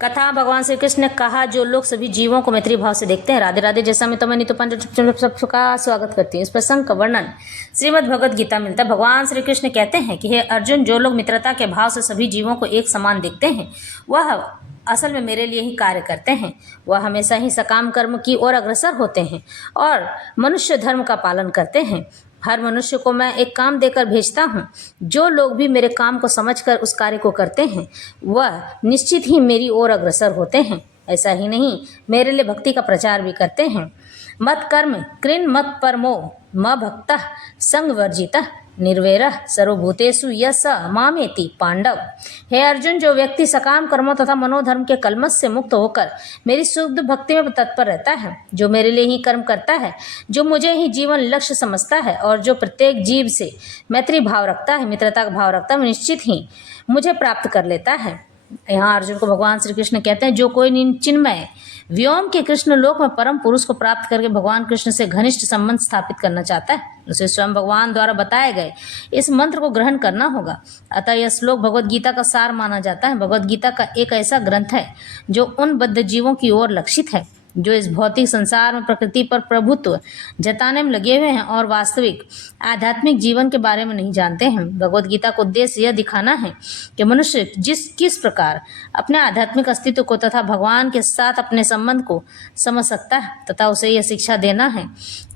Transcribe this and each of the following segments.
कथा भगवान श्री कृष्ण ने कहा, जो लोग सभी जीवों को मैत्री भाव से देखते हैं। राधे राधे। जैसा मैं नीतू सबका स्वागत करती हूँ। इस प्रसंग का वर्णन श्रीमद् भगवद गीता मिलता है। भगवान श्री कृष्ण कहते हैं कि हे अर्जुन, जो लोग मित्रता के भाव से सभी जीवों को एक समान देखते हैं, वह असल में मेरे लिए ही कार्य करते हैं। वह हमेशा ही सकाम कर्म की ओर अग्रसर होते हैं और मनुष्य धर्म का पालन करते हैं। हर मनुष्य को मैं एक काम देकर भेजता हूँ। जो लोग भी मेरे काम को समझकर उस कार्य को करते हैं, वह निश्चित ही मेरी ओर अग्रसर होते हैं। ऐसा ही नहीं, मेरे लिए भक्ति का प्रचार भी करते हैं। मत कर्म कृन मत परमो म भक्तः संग वर्जितः निर्वैरः सर्वभूतेषु यस मामेति पांडव। हे अर्जुन, जो व्यक्ति सकाम कर्मों तथा मनोधर्म के कलमश से मुक्त होकर मेरी शुद्ध भक्ति में तत्पर रहता है, जो मेरे लिए ही कर्म करता है, जो मुझे ही जीवन लक्ष्य समझता है और जो प्रत्येक जीव से मैत्री भाव रखता है, मित्रता का भाव रखता है, निश्चित ही मुझे प्राप्त कर लेता है। यहाँ अर्जुन को भगवान श्री कृष्ण कहते हैं, जो कोई चिन्मय व्योम के कृष्ण लोक में परम पुरुष को प्राप्त करके भगवान कृष्ण से घनिष्ठ संबंध स्थापित करना चाहता है, उसे स्वयं भगवान द्वारा बताए गए इस मंत्र को ग्रहण करना होगा। अतः यह श्लोक भगवद गीता का सार माना जाता है। भगवद गीता का एक ऐसा ग्रंथ है जो उन बद्ध जीवों की ओर लक्षित है जो इस भौतिक संसार में प्रकृति पर प्रभुत्व जताने में लगे हुए हैं और वास्तविक आध्यात्मिक जीवन के बारे में नहीं जानते हैं। भगवद गीता का उद्देश्य यह दिखाना है कि मनुष्य किस प्रकार अपने आध्यात्मिक अस्तित्व को तथा भगवान के साथ अपने संबंध को समझ सकता है तथा उसे यह शिक्षा देना है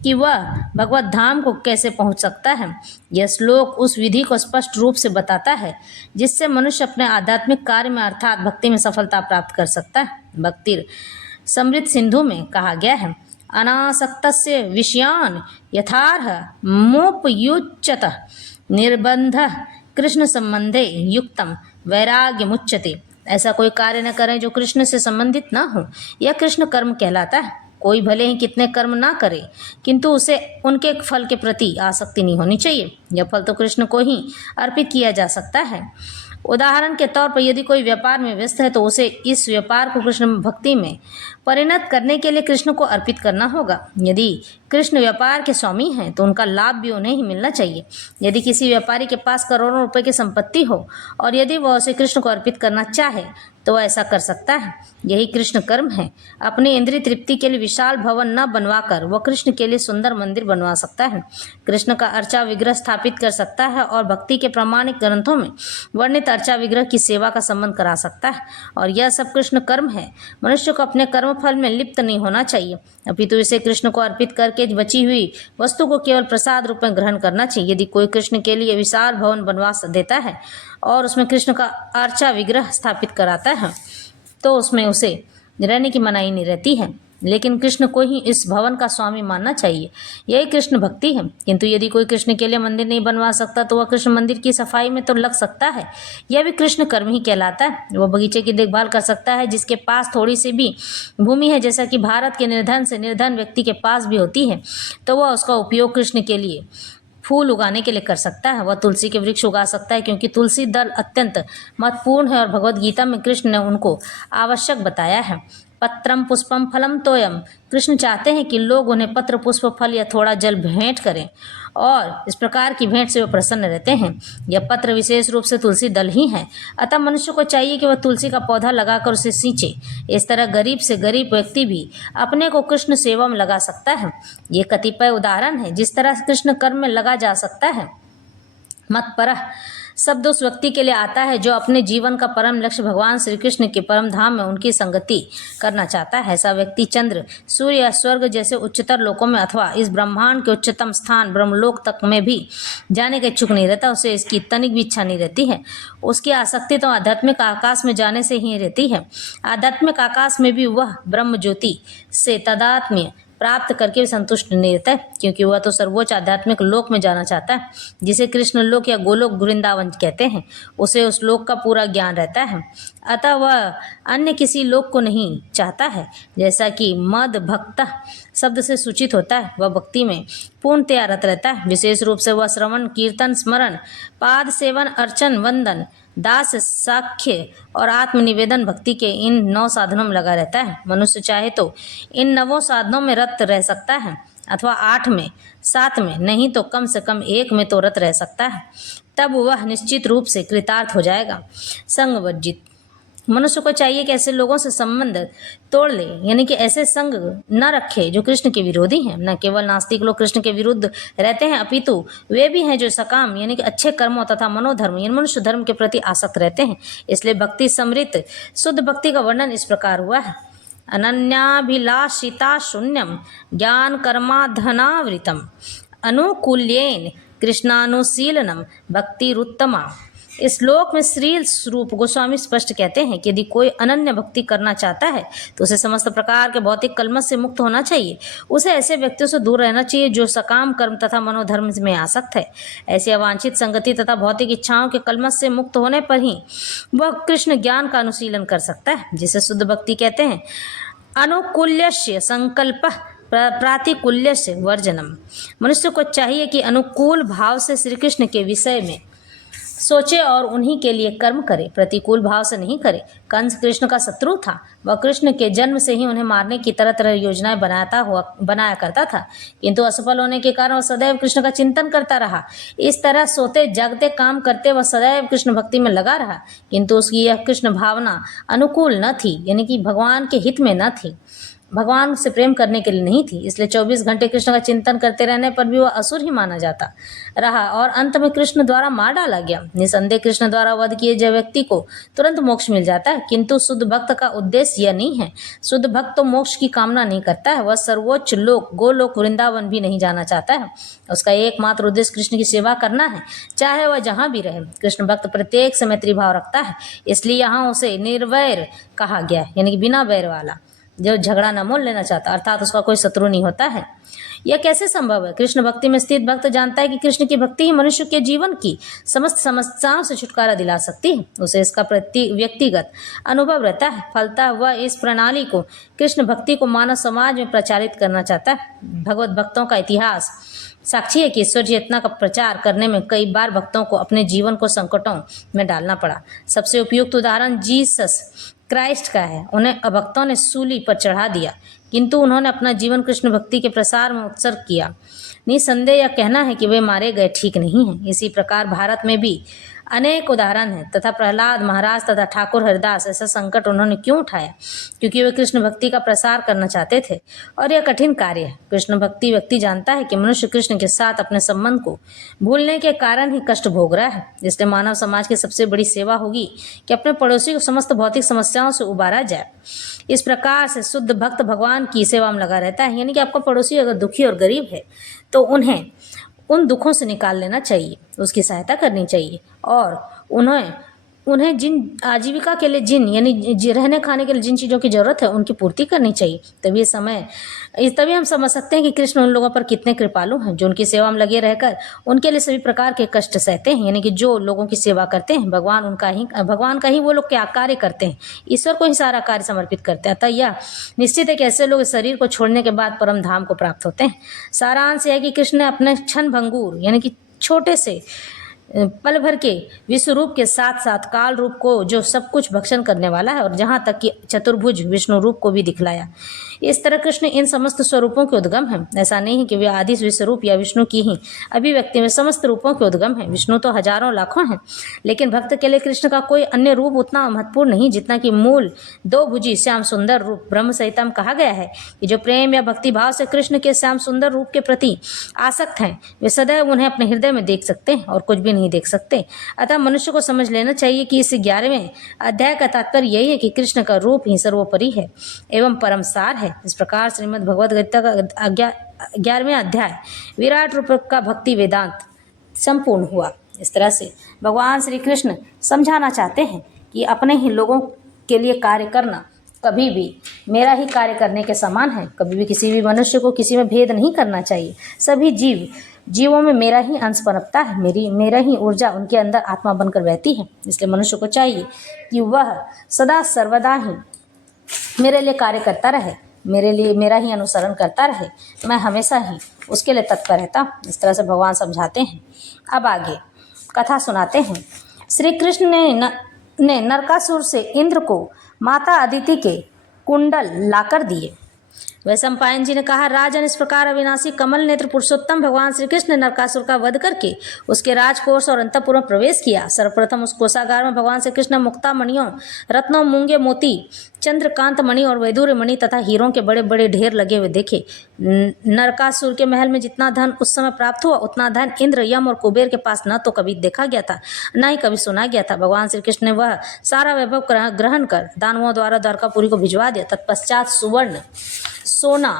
कि वह भगवत धाम को कैसे पहुंच सकता है। यह श्लोक उस विधि को स्पष्ट रूप से बताता है जिससे मनुष्य अपने आध्यात्मिक कार्य में अर्थात भक्ति में सफलता प्राप्त कर सकता है। भक्ति समृद्ध सिंधु में कहा गया है, अनासक्तस्य विषयान् यथार्ह मोपयुज्यत निर्बंध कृष्ण संबंधे युक्तम वैराग्य मुच्यते। ऐसा कोई कार्य न करें जो कृष्ण से संबंधित न हो। यह कृष्ण कर्म कहलाता है। कोई भले ही कितने कर्म ना करे, किंतु उसे उनके फल के प्रति आसक्ति नहीं होनी चाहिए। यह फल तो कृष्ण को ही अर्पित किया जा सकता है। उदाहरण के तौर पर यदि कोई व्यापार में व्यस्त है तो उसे इस व्यापार को कृष्ण भक्ति में परिणत करने के लिए कृष्ण को अर्पित करना होगा। यदि कृष्ण व्यापार के स्वामी हैं तो उनका लाभ भी उन्हें ही मिलना चाहिए। यदि किसी व्यापारी के पास करोड़ों रुपए की संपत्ति हो और यदि वह उसे कृष्ण को अर्पित करना चाहे तो वह ऐसा कर सकता है। यही कृष्ण कर्म है। अपनी इंद्रिय तृप्ति के लिए विशाल भवन न बनवाकर वह कृष्ण के लिए सुंदर मंदिर बनवा सकता है, कृष्ण का अर्चा विग्रह स्थापित कर सकता है और भक्ति के प्रामाणिक ग्रंथों में वर्णित अर्चा विग्रह की सेवा का संबंध करा सकता है। और यह सब कृष्ण कर्म है। मनुष्य को अपने कर्म फल में लिप्त नहीं होना चाहिए, अपितु इसे कृष्ण को अर्पित करके बची हुई वस्तु को केवल प्रसाद रूप में ग्रहण करना चाहिए। यदि कोई कृष्ण के लिए विशाल भवन बनवा देता है और उसमें कृष्ण का अर्चा विग्रह स्थापित कराता है तो उसमें उसे रहने की मनाही नहीं रहती है, लेकिन कृष्ण को ही इस भवन का स्वामी मानना चाहिए। यही कृष्ण भक्ति है। किंतु यदि कोई कृष्ण के लिए मंदिर नहीं बनवा सकता तो वह कृष्ण मंदिर की सफाई में तो लग सकता है। यह भी कृष्ण कर्म ही कहलाता है। वह बगीचे की देखभाल कर सकता है जिसके पास थोड़ी सी भी भूमि है, जैसा कि भारत के निर्धन से निर्धन व्यक्ति के पास भी होती है, तो वह उसका उपयोग कृष्ण के लिए फूल उगाने के लिए कर सकता है। वह तुलसी के वृक्ष उगा सकता है क्योंकि तुलसी दल अत्यंत महत्वपूर्ण है और भगवद गीता में कृष्ण ने उनको आवश्यक बताया है। पत्रम पुष्पम फलम तोयम। कृष्ण चाहते हैं कि लोग उन्हें पत्र पुष्प फल या थोड़ा जल भेंट करें और इस प्रकार की भेंट से वे प्रसन्न रहते हैं। यह पत्र विशेष रूप से तुलसी दल ही है। अतः मनुष्य को चाहिए कि वह तुलसी का पौधा लगाकर उसे सींचे। इस तरह गरीब से गरीब व्यक्ति भी अपने को कृष्ण सेवा में लगा सकता है। ये कतिपय उदाहरण है जिस तरह कृष्ण कर्म में लगा जा सकता है। मत्परः शब्द उस व्यक्ति के लिए आता है जो अपने जीवन का परम लक्ष्य भगवान श्री कृष्ण के परम धाम में उनकी संगति करना चाहता है। ऐसा व्यक्ति चंद्र, सूर्य या स्वर्ग जैसे उच्चतर लोकों में अथवा इस ब्रह्मांड के उच्चतम स्थान ब्रह्मलोक तक में भी जाने का इच्छुक नहीं रहता। उसे इसकी तनिक भी इच्छा नहीं रहती है। उसकी आसक्ति तो आध्यात्मिक आकाश में जाने से ही रहती है। आध्यात्मिक आकाश में भी वह ब्रह्म ज्योति से तादात्म्य प्राप्त करके संतुष्ट नहीं रहता है, क्योंकि वह तो सर्वोच्च आध्यात्मिक लोक में जाना चाहता है जिसे कृष्ण लोक या गोलोक वृंदावन कहते हैं। उसे उस लोक का पूरा ज्ञान रहता है, अतः वह अन्य किसी लोक को नहीं चाहता है। जैसा कि मद भक्त शब्द से सूचित होता है, वह भक्ति में पूर्णतया रत रहता है। विशेष रूप से वह श्रवण, कीर्तन, स्मरण, पाद सेवन, अर्चन, वंदन, दास, साख्य और आत्मनिवेदन भक्ति के इन 9 साधनों में लगा रहता है। मनुष्य चाहे तो इन 9 साधनों में रत रह सकता है अथवा 8 में, 7 में, नहीं तो कम से कम 1 में तो रत रह सकता है। तब वह निश्चित रूप से कृतार्थ हो जाएगा। संग वर्जित मनुष्य को चाहिए कि ऐसे लोगों से संबंध तोड़ ले, यानी कि ऐसे संग न रखे जो कृष्ण के विरोधी हैं। न केवल नास्तिक लोग कृष्ण के विरुद्ध रहते हैं, अपितु वे भी हैं जो सकाम यानी कि अच्छे कर्मों तथा मनोधर्म यानी मनुष्य धर्म के प्रति आसक्त रहते हैं। इसलिए भक्ति समृत शुद्ध भक्ति का वर्णन इस प्रकार हुआ है। अनन्याभिलाषिता शून्यम ज्ञान कर्माधनावृतम अनुकूल्येन कृष्णानुशीलनम भक्तिरुत्तमा। इस श्लोक में श्री स्वरूप गोस्वामी स्पष्ट कहते हैं कि यदि कोई अनन्य भक्ति करना चाहता है तो उसे समस्त प्रकार के भौतिक कलमश से मुक्त होना चाहिए। उसे ऐसे व्यक्तियों से दूर रहना चाहिए जो सकाम कर्म तथा मनोधर्म में आसक्त है। ऐसी अवांछित संगति तथा भौतिक इच्छाओं के कलमश से मुक्त होने पर ही वह कृष्ण ज्ञान का अनुशीलन कर सकता है, जिसे शुद्ध भक्ति कहते हैं। अनुकूल्यस्य संकल्प प्रातिकूल्य से वर्जनम। मनुष्य को चाहिए कि अनुकूल भाव से श्री कृष्ण के विषय में सोचे और उन्हीं के लिए कर्म करे, प्रतिकूल भाव से नहीं करे। कंस कृष्ण का शत्रु था। वह कृष्ण के जन्म से ही उन्हें मारने की तरह तरह योजनाएं बनाया करता था, किंतु असफल होने के कारण वह सदैव कृष्ण का चिंतन करता रहा। इस तरह सोते जागते काम करते वह सदैव कृष्ण भक्ति में लगा रहा, किंतु उसकी यह कृष्ण भावना अनुकूल न थी, यानी कि भगवान के हित में न थी, भगवान से प्रेम करने के लिए नहीं थी। इसलिए 24 घंटे कृष्ण का चिंतन करते रहने पर भी वह असुर ही माना जाता रहा और अंत में कृष्ण द्वारा मार डाला गया। निसंदेह कृष्ण द्वारा वध किए गए व्यक्ति को तुरंत मोक्ष मिल जाता है, किंतु शुद्ध भक्त का उद्देश्य यह नहीं है। शुद्ध भक्त तो मोक्ष की कामना नहीं करता है, वह सर्वोच्च लोक गोलोक वृंदावन भी नहीं जाना चाहता है। उसका एकमात्र उद्देश्य कृष्ण की सेवा करना है, चाहे वह जहाँ भी रहे। कृष्ण भक्त प्रत्येक से मैत्री भाव रखता है, इसलिए यहाँ उसे निर्वैर कहा गया है, यानी कि बिना बैर वाला, जो झगड़ा न मोल लेना चाहता, अर्थात उसका कोई शत्रु नहीं होता है। यह कैसे संभव है? कृष्ण भक्ति में स्थित भक्त जानता है कि कृष्ण की भक्ति ही मनुष्य के जीवन की समस्त समस्याओं से छुटकारा दिला सकती है। उसे इसका व्यक्तिगत अनुभव रहता है। फलतः वह इस प्रणाली को कृष्ण भक्ति को मानव समाज में प्रचारित करना चाहता है। भगवत भक्तों का इतिहास साक्षी है कि ईश्वर चेतना का प्रचार करने में कई बार भक्तों को अपने जीवन को संकटों में डालना पड़ा। सबसे उपयुक्त उदाहरण जीसस क्राइस्ट का है। उन्हें अभक्तों ने सूली पर चढ़ा दिया, किंतु उन्होंने अपना जीवन कृष्ण भक्ति के प्रसार में उत्सर्ग किया। निसंदेह यह कहना है कि वे मारे गए ठीक नहीं है। इसी प्रकार भारत में भी अनेक उदाहरण हैं तथा प्रहलाद महाराज तथा ठाकुर हरिदास ऐसा संकट उन्होंने क्यों उठाया? क्योंकि वे कृष्ण भक्ति का प्रसार करना चाहते थे और यह कठिन कार्य है। कृष्ण भक्ति व्यक्ति जानता है कि मनुष्य कृष्ण के साथ अपने संबंध को भूलने के कारण ही कष्ट भोग रहा है। इसलिए मानव समाज की सबसे बड़ी सेवा होगी कि अपने पड़ोसी को समस्त भौतिक समस्याओं से उबारा जाए। इस प्रकार से शुद्ध भक्त भगवान की सेवा में लगा रहता है, यानी कि आपका पड़ोसी अगर दुखी और गरीब है तो उन्हें उन दुखों से निकाल लेना चाहिए, उसकी सहायता करनी चाहिए और उन्हें जिन आजीविका के लिए यानी रहने खाने के लिए जिन चीज़ों की ज़रूरत है उनकी पूर्ति करनी चाहिए। तभी हम समझ सकते हैं कि कृष्ण उन लोगों पर कितने कृपालु हैं जो उनकी सेवा में लगे रहकर उनके लिए सभी प्रकार के कष्ट सहते हैं। यानी कि जो लोगों की सेवा करते हैं भगवान का ही वो लोग क्या कार्य करते हैं, ईश्वर को ही सारा कार्य समर्पित करते हैं। अतः यह निश्चित है कि ऐसे लोग इस शरीर को छोड़ने के बाद परम धाम को प्राप्त होते हैं। सारांश यह है कि कृष्ण ने अपने क्षण भंगुर यानी कि छोटे से पल भर के विश्व रूप के साथ साथ काल रूप को जो सब कुछ भक्षण करने वाला है और जहाँ तक कि चतुर्भुज विष्णु रूप को भी दिखलाया। इस तरह कृष्ण इन समस्त स्वरूपों के उद्गम हैं। ऐसा नहीं है कि वे आदि विश्व रूप या विष्णु की ही अभिव्यक्ति में समस्त रूपों के उद्गम हैं। विष्णु तो हजारों लाखों हैं, लेकिन भक्त के लिए कृष्ण का कोई अन्य रूप उतना महत्वपूर्ण नहीं जितना कि मूल दो भुजी श्याम सुंदर रूप ब्रह्म सहितम कहा गया है कि जो प्रेम या भक्ति भाव से कृष्ण के श्याम सुंदर रूप के प्रति आसक्त हैं वे सदैव उन्हें अपने हृदय में देख सकते हैं और कुछ भी नहीं देख सकते। अतः मनुष्य को समझ लेना चाहिए कि इस 11वें अध्याय का तात्पर्य यही है कि कृष्ण का रूप ही सर्वोपरि है एवं परम सार है। इस प्रकार श्रीमद् भगवद गीता का 11वें अध्याय विराट रूप का भक्ति वेदांत संपूर्ण हुआ। इस तरह से भगवान श्री कृष्ण समझाना चाहते हैं कि अपने ही लोगों के लिए कार्य करना कभी भी मेरा ही कार्य करने के समान है। कभी भी किसी भी मनुष्य को किसी में भेद नहीं करना चाहिए। सभी जीवों में मेरा ही अंश पनपता है, मेरा ही ऊर्जा उनके अंदर आत्मा बनकर बहती है। इसलिए मनुष्य को चाहिए कि वह सदा सर्वदा ही मेरे लिए कार्य करता रहे, मेरा ही अनुसरण करता रहे। मैं हमेशा ही उसके लिए तत्पर रहता हूँ। इस तरह से भगवान समझाते हैं। अब आगे कथा सुनाते हैं। श्री कृष्ण ने नरकासुर से इंद्र को माता अदिति के कुंडल लाकर दिए। वैशंपायन जी ने कहा, राजन, इस प्रकार अविनाशी कमल नेत्र पुरुषोत्तम भगवान श्री कृष्ण ने नरकासुर का वध करके उसके राजकोष और अंतःपुर में प्रवेश किया। सर्वप्रथम उस कोषागार में भगवान श्री कृष्ण मुक्ता मणियों, रत्नों, मूंगे मोती, चंद्रकांत मणि और वैदूर्य मणि तथा हीरों के बड़े बड़े ढेर लगे हुए देखे। नरकासुर के महल में जितना धन उस समय प्राप्त हुआ उतना धन इंद्र, यम और कुबेर के पास न तो कभी देखा गया था, न ही कभी सुना गया था। भगवान श्री कृष्ण ने वह सारा वैभव ग्रहण कर दानवों द्वारा द्वारकापुरी को भिजवा दिया। तत्पश्चात सुवर्ण, सोना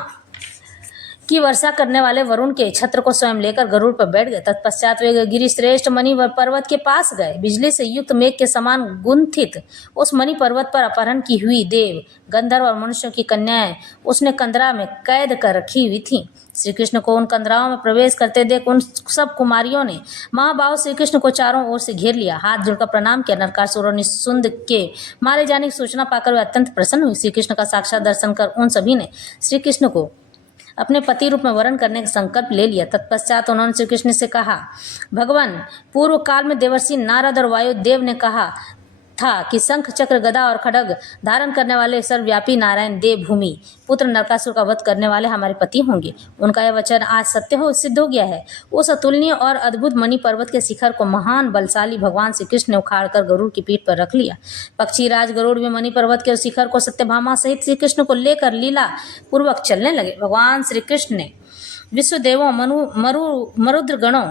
की वर्षा करने वाले वरुण के छत्र को स्वयं लेकर गरुड़ पर बैठ गए। तत्पश्चात वे गिरिश्रेष्ठ मणि पर्वत के पास गए। बिजली से युक्त मेघ के समान गुंथित उस मणि पर्वत पर अपहरण की हुई देव, गंधर्व और मनुष्यों की कन्याएं उसने कंदरा में कैद कर रखी हुई थीं। श्री कृष्ण को उन कंदराओं में प्रवेश करते देख उन सब कुमारियों ने महाबाहु श्री कृष्ण को चारों ओर से घेर लिया। हाथ जोड़कर प्रणाम किया। नरकासुर और निशुंभ के मारे जाने की सूचना पाकर वे अत्यंत प्रसन्न हुई। श्री कृष्ण का साक्षात दर्शन कर उन सभी ने श्री कृष्ण को अपने पति रूप में वरण करने का संकल्प ले लिया। तत्पश्चात उन्होंने श्री कृष्ण से कहा, भगवान, पूर्व काल में देवर्षि नारद और वायुदेव ने कहा था कि शंख, चक्र, गदा और खड्ग धारण करने वाले सर्वव्यापी नारायण देव भूमि पुत्र नरकासुर का वध करने वाले हमारे पति होंगे। उनका यह वचन आज सत्य सिद्ध हो गया है। उस अतुलनीय और अद्भुत मणि पर्वत के शिखर को महान बलशाली भगवान श्री कृष्ण ने उखाड़कर गरुड़ की पीठ पर रख लिया। पक्षी राज गरुड़ में मणि पर्वत के शिखर को सत्यभामा सहित श्री कृष्ण को लेकर लीला पूर्वक चलने लगे। भगवान श्री कृष्ण ने विश्वदेवों, मरुद्र गणों,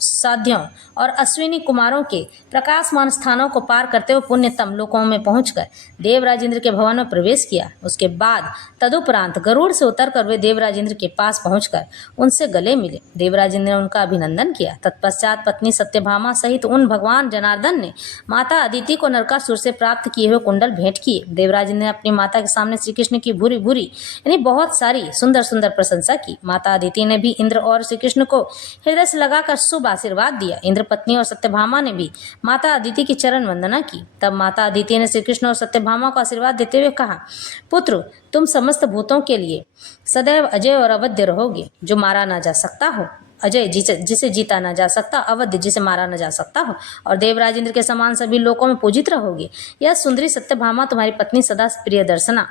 साध्यों और अश्विनी कुमारों के प्रकाशमान स्थानों को पार करते हुए पुण्यतम लोकों में पहुंचकर देवराज इंद्र के भवन में प्रवेश किया। उसके बाद तदुपरांत गरुड़ से उतरकर वे देवराज इंद्र के पास पहुंचकर उनसे गले मिले। देवराज इंद्र ने उनका अभिनंदन किया। तत्पश्चात पत्नी सत्यभामा सहित उन भगवान जनार्दन ने माता अदिति को नरकासुर से प्राप्त किए हुए कुंडल भेंट किए। देवराज इंद्र ने अपनी माता के सामने श्री कृष्ण की भूरी भूरी यानी बहुत सारी सुंदर सुंदर प्रशंसा की। माता अदिति ने भी इंद्र और श्री कृष्ण को हृदय से लगाकर शुभ आशीर्वाद दिया। इंद्र पत्नी और सत्यभामा ने भी माता अदिति की चरण वंदना की। तब माता अदिति ने श्री कृष्ण और सत्यभामा को आशीर्वाद देते हुए कहा, पुत्र, तुम समस्त भूतों के लिए सदैव अजय और अवध्य रहोगे। जो मारा ना जा सकता हो, अजय जिसे जीता ना जा सकता, अवध्य जिसे मारा ना जा सकता हो, और देवराज इंद्र के समान सभी लोकों में पूजित रहोगे। यह सुंदरी सत्यभामा तुम्हारी पत्नी सदा प्रिय दर्शना,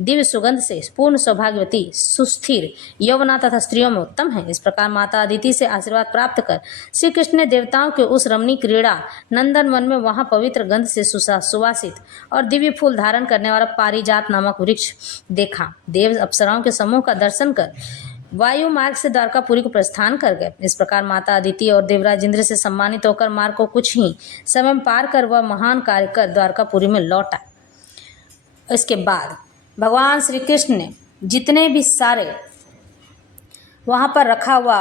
दिव्य सुगंध से पूर्ण सौभाग्यवती, सुस्थिर, यौवना तथा स्त्रियों में उत्तम है। इस प्रकार माता अदिति से आशीर्वाद प्राप्त कर श्री कृष्ण ने देवताओं के उस रमणीय क्रीड़ा नंदन वन में वहां पवित्र गंध से सुवासित और दिव्य फूल धारण करने वाला पारिजात नामक वृक्ष देखा। देव अप्सराओं के समूह का दर्शन कर वायु मार्ग से द्वारकापुरी को प्रस्थान कर गए। इस प्रकार माता अदिति और देवराज इंद्र से सम्मानित होकर मार्ग को कुछ ही समय पार कर वह महान कार्य कर द्वारकापुरी में लौटा। इसके बाद भगवान श्री कृष्ण ने जितने भी सारे वहां पर रखा हुआ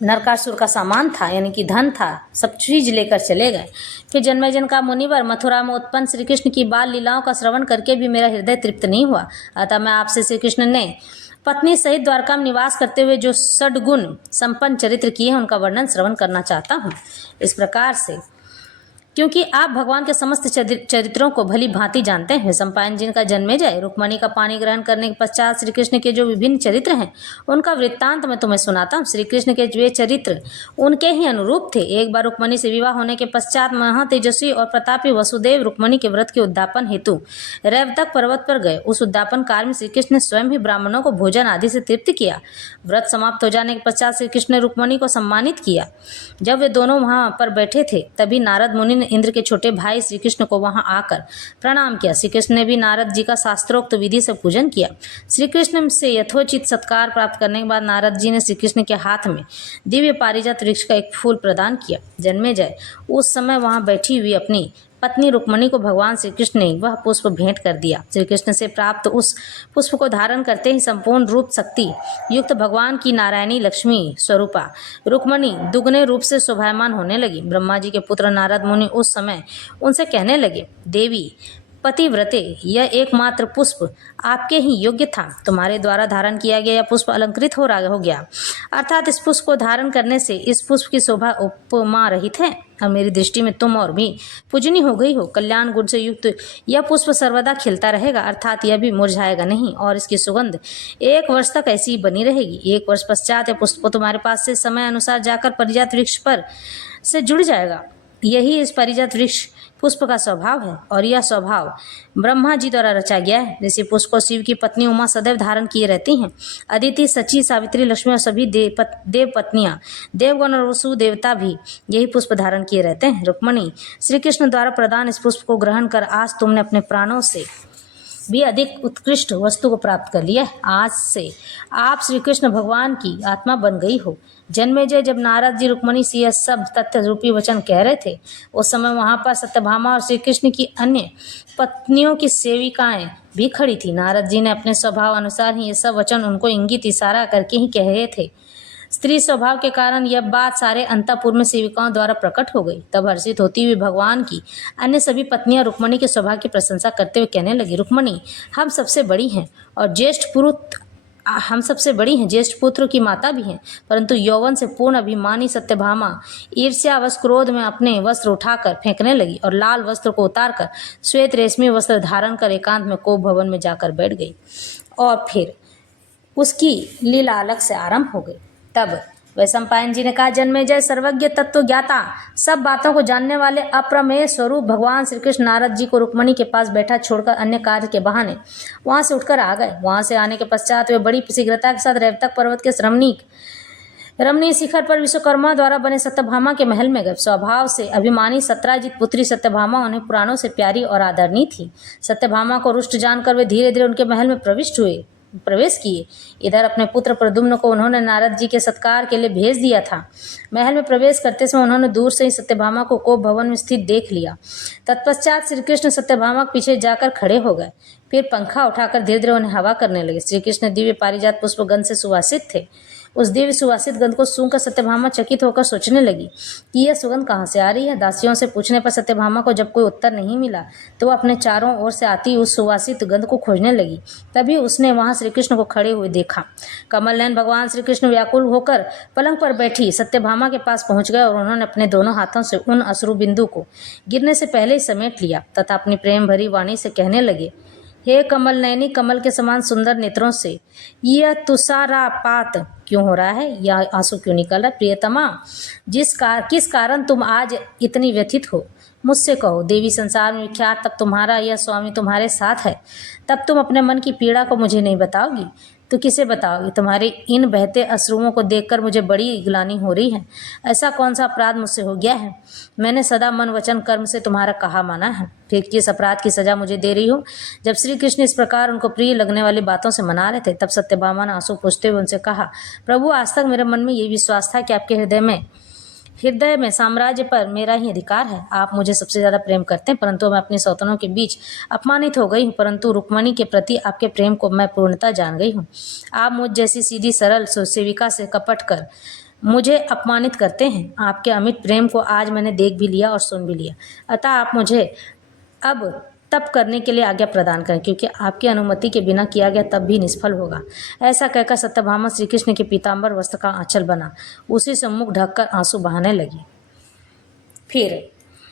नरकासुर का सामान था यानी कि धन था, सब चीज लेकर चले गए। फिर जन्मेजन का मुनिवर, मथुरा में उत्पन्न श्री कृष्ण की बाल लीलाओं का श्रवण करके भी मेरा हृदय तृप्त नहीं हुआ। अतः मैं आपसे श्री कृष्ण ने पत्नी सहित द्वारका में निवास करते हुए जो षड्गुण संपन्न चरित्र किए हैं उनका वर्णन श्रवण करना चाहता हूँ। इस प्रकार से क्योंकि आप भगवान के समस्त चरित्रों को भली भांति जानते हैं। सम्पायन जिनका जन्मेजय रुक्मणी का पानी ग्रहण करने के पश्चात श्री कृष्ण के जो विभिन्न चरित्र हैं उनका वृत्तांत मैं तुम्हें सुनाता हूँ। श्री कृष्ण के वे चरित्र उनके ही अनुरूप थे। एक बार रुक्मणी से विवाह होने के पश्चात महातेजस्वी और प्रतापी वसुदेव रुक्मणी के व्रत के उद्यापन हेतु रैवतक पर्वत पर गए। उस उद्यापन काल में श्री कृष्ण ने स्वयं ही ब्राह्मणों को भोजन आदि से तृप्त किया। व्रत समाप्त हो जाने के पश्चात श्री कृष्ण ने रुक्मणी को सम्मानित किया। जब वे दोनों वहां पर बैठे थे तभी नारद मुनि ने इंद्र के छोटे भाई श्री कृष्ण को वहां आकर प्रणाम किया। श्री कृष्ण ने भी नारद जी का शास्त्रोक्त विधि से पूजन किया। श्री कृष्ण से यथोचित सत्कार प्राप्त करने के बाद नारद जी ने श्री कृष्ण के हाथ में दिव्य पारिजात वृक्ष का एक फूल प्रदान किया। जन्मेजय उस समय वहां बैठी हुई अपनी पत्नी रुक्मणी को भगवान श्री कृष्ण ने वह पुष्प भेंट कर दिया। श्री कृष्ण से प्राप्त उस पुष्प को धारण करते ही संपूर्ण रूप शक्ति युक्त भगवान की नारायणी लक्ष्मी स्वरूपा रुक्मणी दुगने रूप से शोभायमान होने लगी। ब्रह्मा जी के पुत्र नारद मुनि उस समय उनसे कहने लगे, देवी पतिव्रते, यह एकमात्र पुष्प आपके ही योग्य था। तुम्हारे द्वारा धारण किया गया यह पुष्प अलंकृत हो गया, अर्थात इस पुष्प को धारण करने से इस पुष्प की शोभा उपमा रहित है। अब मेरी दृष्टि में तुम और भी पूजनी हो गई हो। कल्याण गुण से युक्त यह पुष्प सर्वदा खिलता रहेगा, अर्थात यह भी मुरझाएगा नहीं, और इसकी सुगंध 1 वर्ष तक ऐसी ही बनी रहेगी। 1 वर्ष पश्चात यह पुष्प तुम्हारे पास से समय अनुसार जाकर पारिजात वृक्ष पर से जुड़ जाएगा। यही इस पारिजात वृक्ष पुष्प का स्वभाव है और यह स्वभाव ब्रह्मा जी द्वारा रचा गया है। ऋषि पुष्प को शिव की पत्नी उमा सदैव धारण किए रहती हैं। अदिति, सची, सावित्री, लक्ष्मी और सभी देव पत्नियां, देवगण और वसु देवता भी यही पुष्प धारण किए रहते हैं। रुक्मणी, श्री कृष्ण द्वारा प्रदान इस पुष्प को ग्रहण कर आज तुमने अपने प्राणों से भी अधिक उत्कृष्ट वस्तु को प्राप्त कर लिया है। आज से आप श्री कृष्ण भगवान की आत्मा बन गई हो। जन्मेजय, जब नारद जी रुक्मणी से यह सब तथ्य रूपी वचन कह रहे थे, उस समय वहां पर सत्यभामा और श्री कृष्ण की अन्य पत्नियों की सेविकाएं भी खड़ी थी। नारद जी ने अपने स्वभाव अनुसार ही ये सब वचन उनको इंगित इशारा करके ही कह रहे थे। स्त्री स्वभाव के कारण यह बात सारे अंतःपुर में सेविकाओं द्वारा प्रकट हो गई। तब हर्षित होती हुई भगवान की अन्य सभी पत्नियां रुक्मणी के स्वभाव की प्रशंसा करते हुए कहने लगी, रुक्मणी हम सबसे बड़ी हैं और ज्येष्ठ पुत्र की माता भी हैं, परंतु यौवन से पूर्ण अभिमानी सत्यभामा ईर्ष्यावश क्रोध में अपने वस्त्र उठाकर फेंकने लगी और लाल वस्त्र को उतारकर श्वेत रेशमी वस्त्र धारण कर एकांत में कोप भवन में जाकर बैठ गई और फिर उसकी लीला अलग से आरंभ हो गई। तब वैशंपायन जी ने कहा, जन्मेजय, सर्वज्ञ, तत्व ज्ञाता, सब बातों को जानने वाले अप्रमेय स्वरूप भगवान श्री कृष्ण नारद जी को रुक्मणी के पास बैठा छोड़कर अन्य कार्य के बहाने वहां से उठकर आ गए। वहां से आने के पश्चात वे बड़ी शीघ्रता के साथ रेवतक पर्वत के रमणीय शिखर पर विश्वकर्मा द्वारा बने सत्यभामा के महल में गए। स्वभाव से अभिमानी सत्राजित पुत्री सत्यभामा उन्हें पुराणों से प्यारी और आदरणीय थी। सत्यभामा को रुष्ट जानकर वे धीरे धीरे उनके महल में प्रवेश किए। इधर अपने पुत्र प्रद्युम्न को उन्होंने नारद जी के सत्कार के लिए भेज दिया था। महल में प्रवेश करते समय उन्होंने दूर से ही सत्यभामा को कोप भवन में स्थित देख लिया। तत्पश्चात श्री कृष्ण सत्यभामा के पीछे जाकर खड़े हो गए, फिर पंखा उठाकर धीरे धीरे उन्हें हवा करने लगे। श्री कृष्ण दिव्य पारिजात पुष्प गंध से सुवासित थे। उस दिव्य सुवासित गंध को सूंघकर सत्यभामा चकित होकर सोचने लगी कि यह सुगंध कहाँ से आ रही है। दासियों से पूछने पर सत्यभामा को जब कोई उत्तर नहीं मिला तो वह अपने चारों ओर से आती उस सुवासित गंध को खोजने लगी। तभी उसने वहां श्री कृष्ण को खड़े हुए देखा। कमल नयन भगवान श्री कृष्ण व्याकुल होकर पलंग पर बैठी सत्यभामा के पास पहुंच गए और उन्होंने अपने दोनों हाथों से उन अश्रु बिंदु को गिरने से पहले ही समेट लिया तथा अपनी प्रेम भरी वाणी से कहने लगे, हे कमल नयनी, कमल के समान सुंदर नेत्रों से यह तुषारापात क्यों हो रहा है, या आंसू क्यों निकल रहा है? प्रियतमा, किस कारण तुम आज इतनी व्यथित हो, मुझसे कहो। देवी संसार में विख्यात तब तुम्हारा यह स्वामी तुम्हारे साथ है, तब तुम अपने मन की पीड़ा को मुझे नहीं बताओगी तो किसे बताओगी? तुम्हारे इन बहते अश्रुओं को देखकर मुझे बड़ी ग्लानि हो रही है। ऐसा कौन सा अपराध मुझसे हो गया है? मैंने सदा मन वचन कर्म से तुम्हारा कहा माना है, फिर किस अपराध की सजा मुझे दे रही हो? जब श्री कृष्ण इस प्रकार उनको प्रिय लगने वाली बातों से मना रहे थे, तब सत्यभामा ने आंसू पोंछते हुए उनसे कहा, प्रभु, आज तक मेरे मन में ये विश्वास था कि आपके हृदय में साम्राज्य पर मेरा ही अधिकार है। आप मुझे सबसे ज़्यादा प्रेम करते हैं, परंतु मैं अपनी सौतनों के बीच अपमानित हो गई हूँ। परंतु रुक्मणी के प्रति आपके प्रेम को मैं पूर्णतः जान गई हूँ। आप मुझ जैसी सीधी सरल सेविका से कपट कर मुझे अपमानित करते हैं। आपके अमित प्रेम को आज मैंने देख भी लिया और सुन भी लिया। अतः आप मुझे अब तप करने के लिए आज्ञा प्रदान करें, क्योंकि आपकी अनुमति के बिना किया गया तब भी निष्फल होगा। ऐसा कहकर सत्यभामा श्री कृष्ण के पीताम्बर वस्त्र का आंचल बना उसी से मुख ढककर आंसू बहाने लगी। फिर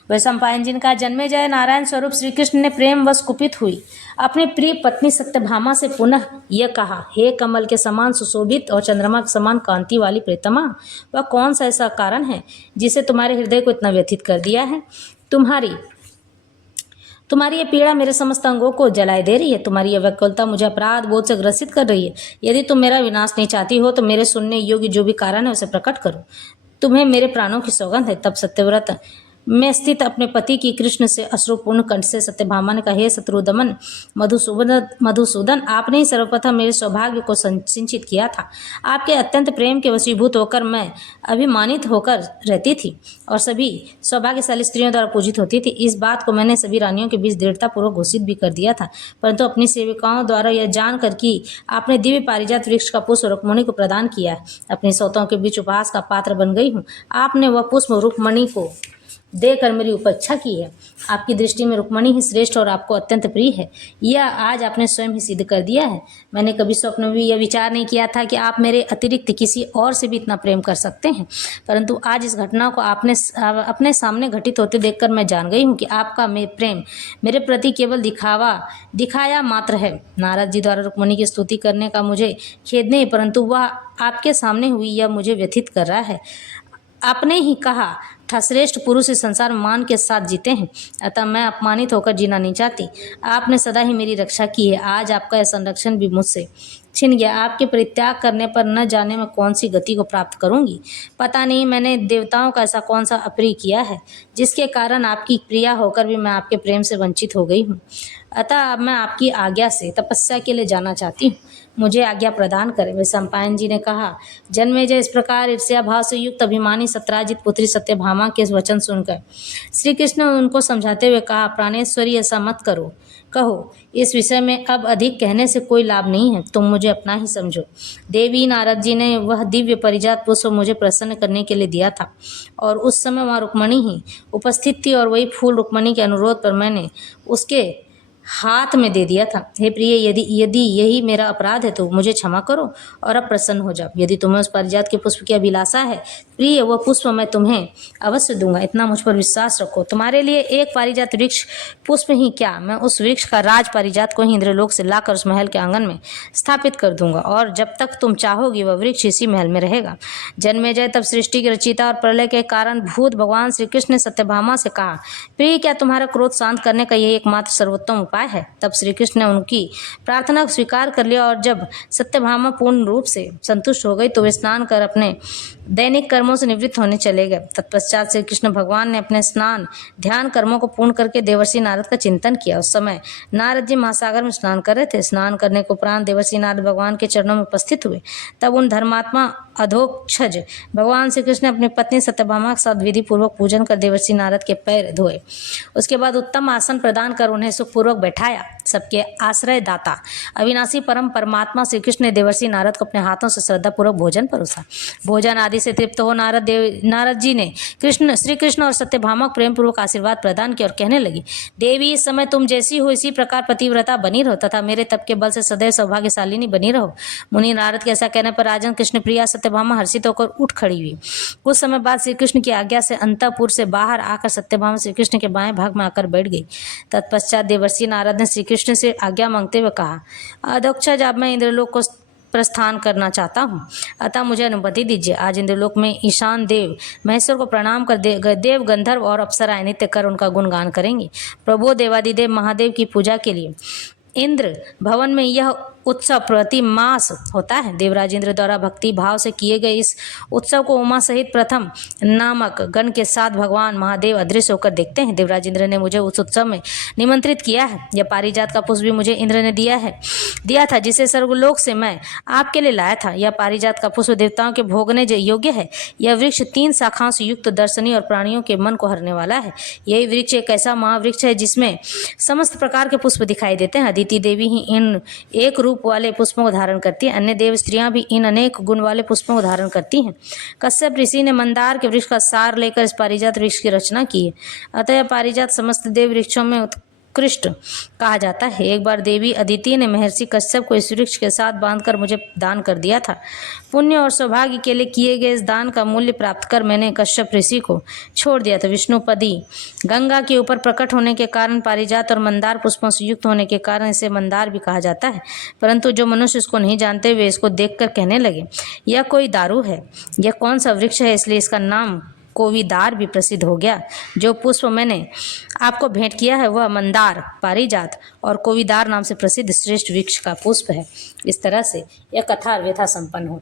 वैशंपायन जी ने कहा, जन्मेजय, नारायण स्वरूप श्री कृष्ण ने प्रेमवश कुपित हुई अपनी प्रिय पत्नी सत्यभामा से पुनः यह कहा, हे कमल के समान सुशोभित और चंद्रमा के समान कांति वाली प्रियतमा, वह कौन सा ऐसा कारण है जिसे तुम्हारे हृदय को इतना व्यथित कर दिया है? तुम्हारी ये पीड़ा मेरे समस्त अंगों को जलाए दे रही है। तुम्हारी यह व्याकुलता मुझे अपराध बोध से ग्रसित कर रही है। यदि तुम मेरा विनाश नहीं चाहती हो तो मेरे सुनने योग्य जो भी कारण है उसे प्रकट करो। तुम्हें मेरे प्राणों की सौगंध है। तब सत्यव्रत में स्थित अपने पति की कृष्ण से अश्रुपूर्ण कंठ से सत्यभामा ने कहा, हे शत्रुदमन मधुसूदन, आपने ही सर्वप्रथम मेरे सौभाग्य को सिंचित किया था। आपके अत्यंत प्रेम के वशीभूत होकर मैं अभिमानित होकर रहती थी और सभी सौभाग्यशाली स्त्रियों द्वारा पूजित होती थी। इस बात को मैंने सभी रानियों के बीच दृढ़तापूर्वक घोषित भी कर दिया था, परंतु अपनी सेविकाओं द्वारा यह जानकर कि आपने दिव्य पारिजात वृक्ष का पुष्प रुक्मणी को प्रदान किया है, अपनी सौतों के बीच उपहास का पात्र बन गई हूँ। आपने वह पुष्प रुक्मणी को देकर मेरी उपेक्षा की है। आपकी दृष्टि में रुक्मणी ही श्रेष्ठ और आपको अत्यंत प्रिय है, यह आज आपने स्वयं ही सिद्ध कर दिया है। मैंने कभी स्वप्न में भी यह विचार नहीं किया था कि आप मेरे अतिरिक्त किसी और से भी इतना प्रेम कर सकते हैं, परंतु आज इस घटना को आपने अपने सामने घटित होते देखकर मैं जान गई हूँ कि आपका प्रेम मेरे प्रति केवल दिखाया मात्र है। नारद जी द्वारा रुक्मणी की स्तुति करने का मुझे खेद नहीं, परंतु वह आपके सामने हुई यह मुझे व्यथित कर रहा है। आपने ही कहा था श्रेष्ठ पुरुष इस संसार में मान के साथ जीते हैं, अतः मैं अपमानित होकर जीना नहीं चाहती। आपने सदा ही मेरी रक्षा की है, आज आपका यह संरक्षण भी मुझसे छिन गया। आपके परित्याग करने पर न जाने मैं कौन सी गति को प्राप्त करूंगी। पता नहीं मैंने देवताओं का ऐसा कौन सा अप्रिय किया है जिसके कारण आपकी प्रिया होकर भी मैं आपके प्रेम से वंचित हो गई हूँ। अतः अब मैं आपकी आज्ञा से तपस्या के लिए जाना चाहती हूँ, मुझे आज्ञा प्रदान करें। वे सम्पायन जी ने कहा, जन्मेजय इस प्रकार ईर्ष्या भाव से युक्त अभिमानी सत्राजित पुत्री सत्यभामा के वचन सुनकर श्री कृष्ण ने उनको समझाते हुए कहा, प्राणेश्वरी ऐसा मत करो, कहो इस विषय में अब अधिक कहने से कोई लाभ नहीं है, तुम मुझे अपना ही समझो। देवी नारद जी ने वह दिव्य परिजात पुष्प मुझे प्रसन्न करने के लिए दिया था और उस समय वहाँ रुक्मणी ही उपस्थित थी और वही फूल रुक्मणी के अनुरोध पर मैंने उसके हाथ में दे दिया था। हे प्रिय, यदि यही मेरा अपराध है तो मुझे क्षमा करो और अब प्रसन्न हो जाओ। यदि तुम्हें उस पारिजात के पुष्प की अभिलाषा है प्रिय, वह पुष्प मैं तुम्हें अवश्य दूंगा, इतना मुझ पर विश्वास रखो। तुम्हारे लिए एक पारिजात वृक्ष पुष्प ही क्या, मैं उस वृक्ष का राज पारिजात को ही इंद्रलोक से लाकर उस महल के आंगन में स्थापित कर दूंगा और जब तक तुम चाहोगी वह वृक्ष इसी महल में रहेगा। जन्मेजय तब सृष्टि की रचयिता और प्रलय के कारण भूत भगवान श्री कृष्ण ने सत्यभामा से कहा, प्रिय, क्या तुम्हारा क्रोध शांत करने का यही एकमात्र सर्वोत्तम उपाय है। तब श्री कृष्ण ने उनकी प्रार्थना को स्वीकार कर लिया और जब सत्यभामा पूर्ण रूप से संतुष्ट हो गई तो वे स्नान कर अपने दैनिक कर्मों से निवृत्त होने चले गए। तत्पश्चात श्री कृष्ण भगवान ने अपने स्नान ध्यान कर्मों को पूर्ण करके देवर्षि नारद का चिंतन किया। उस समय नारद जी महासागर में स्नान कर रहे थे। स्नान करने के उपरांत देवर्षि नारद भगवान के चरणों में उपस्थित हुए। तब उन धर्मात्मा अधोक्षज भगवान श्री कृष्ण ने अपनी पत्नी सत्यभामा के साथ विधि पूर्वक पूजन कर देवर्षि नारद के पैर धोए। उसके बाद उत्तम आसन प्रदान कर उन्हें सुखपूर्वक बैठाया। सबके आश्रय दाता अविनाशी परम परमात्मा श्री कृष्ण ने देवर्षि नारद को अपने हाथों से श्रद्धापूर्वक भोजन परोसा। भोजन आदि से तृप्त हो नारद जी ने श्री कृष्ण और सत्यभामा को प्रेम पूर्वक आशीर्वाद प्रदान किया और कहने लगी, देवी, इस समय तुम जैसी हो इसी प्रकार पतिव्रता बनी रहो तथा मेरे तप के बल से सदैव सौभाग्यशालिनी बनी रहो। मुनि नारद के ऐसा कहने पर राजन कृष्ण प्रिया सत्यभामा हर्षित होकर उठ खड़ी हुई। कुछ समय बाद श्री कृष्ण की आज्ञा से अंतःपुर से बाहर आकर सत्यभामा श्री कृष्ण के बाएं भाग में आकर बैठ गई। तत्पश्चात देवर्षि नारद ने श्री कृष्ण से आज्ञा मांगते हुए कहा, अधोक्षज, अब मैं इंद्रलोक को प्रस्थान करना चाहता हूँ, अतः मुझे अनुमति दीजिए। आज इंद्रलोक में ईशान देव महेश्वर को प्रणाम कर देव गंधर्व और अप्सराएं नित्य कर उनका गुणगान करेंगे। प्रभु देवादिदेव महादेव की पूजा के लिए इंद्र भवन में यह उत्सव प्रति मास होता है। देवराज इंद्र द्वारा भक्ति भाव से किए गए इस उत्सव को उमा सहित प्रथम नामक गण के साथ भगवान महादेव अदृश्य होकर देखते हैं। देवराज इंद्र ने मुझे उस उत्सव में निमंत्रित किया है। यह पारिजात का पुष्प भी मुझे इंद्र ने दिया था जिसे स्वर्गलोक से मैं आपके लिए लाया था। यह पारिजात का पुष्प देवताओं के भोगने योग्य है। यह वृक्ष 3 शाखाओं से युक्त दर्शनीय और प्राणियों के मन को हरने वाला है। यही वृक्ष एक ऐसा महावृक्ष है जिसमें समस्त प्रकार के पुष्प दिखाई देते हैं। अदिति देवी ही इन एक रूप वाले पुष्पों को धारण करती है, अन्य देव स्त्रियां भी इन अनेक गुण वाले पुष्पों को धारण करती हैं। कश्यप ऋषि ने मंदार के वृक्ष का सार लेकर इस पारिजात वृक्ष की रचना की है। अतः पारिजात समस्त देव वृक्षों में उत्कृष्ट कहा जाता है। एक बार देवी अदिति ने महर्षि कश्यप को इस वृक्ष के साथ बांधकर मुझे दान कर दिया था। पुण्य और सौभाग्य के लिए किए गए इस दान का मूल्य प्राप्त कर मैंने कश्यप ऋषि को छोड़ दिया था। विष्णुपदी गंगा के ऊपर प्रकट होने के कारण पारिजात और मंदार पुष्पों से युक्त होने के कारण इसे मंदार भी कहा जाता है। परंतु जो मनुष्य इसको नहीं जानते वे इसको देखकर कहने लगे, यह कोई दारू है, यह कौन सा वृक्ष है, इसलिए इसका नाम कोविदार भी प्रसिद्ध हो गया। जो पुष्प मैंने आपको भेंट किया है वह मंदार, पारिजात और कोविदार नाम से प्रसिद्ध श्रेष्ठ वृक्ष का पुष्प है। इस तरह से यह कथा व्यथा संपन्न हो।